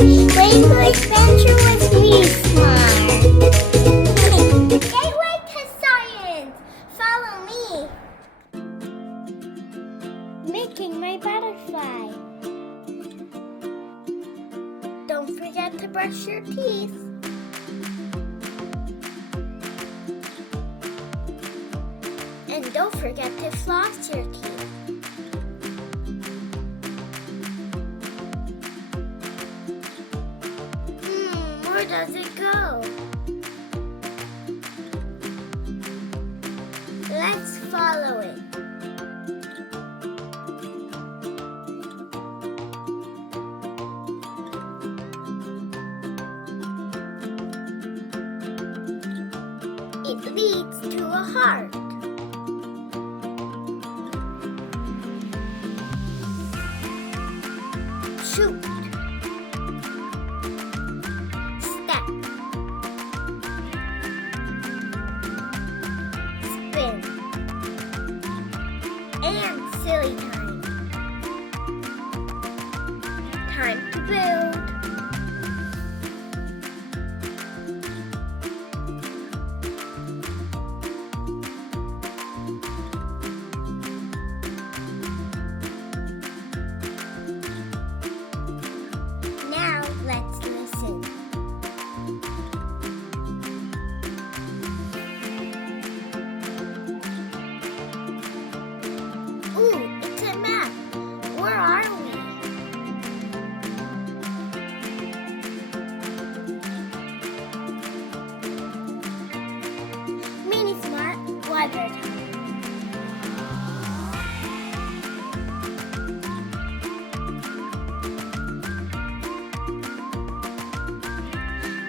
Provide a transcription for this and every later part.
Wait for adventure with MiniSmart. Gateway to science. Follow me. Making my butterfly. Don't forget to brush your teeth. And don't forget to floss your teeth. Where does it go? Let's follow it. It leads to a heart. Shoot. Step. Spin. And silly time. Time to build. Now let's listen. Ooh, it's a map. Where are we? MiniSmart weather time.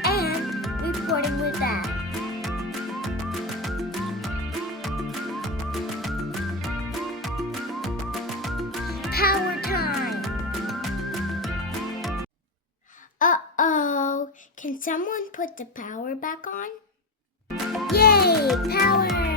And reporting with that. Power time. Uh-oh. Can someone put the power back on? Yay, power!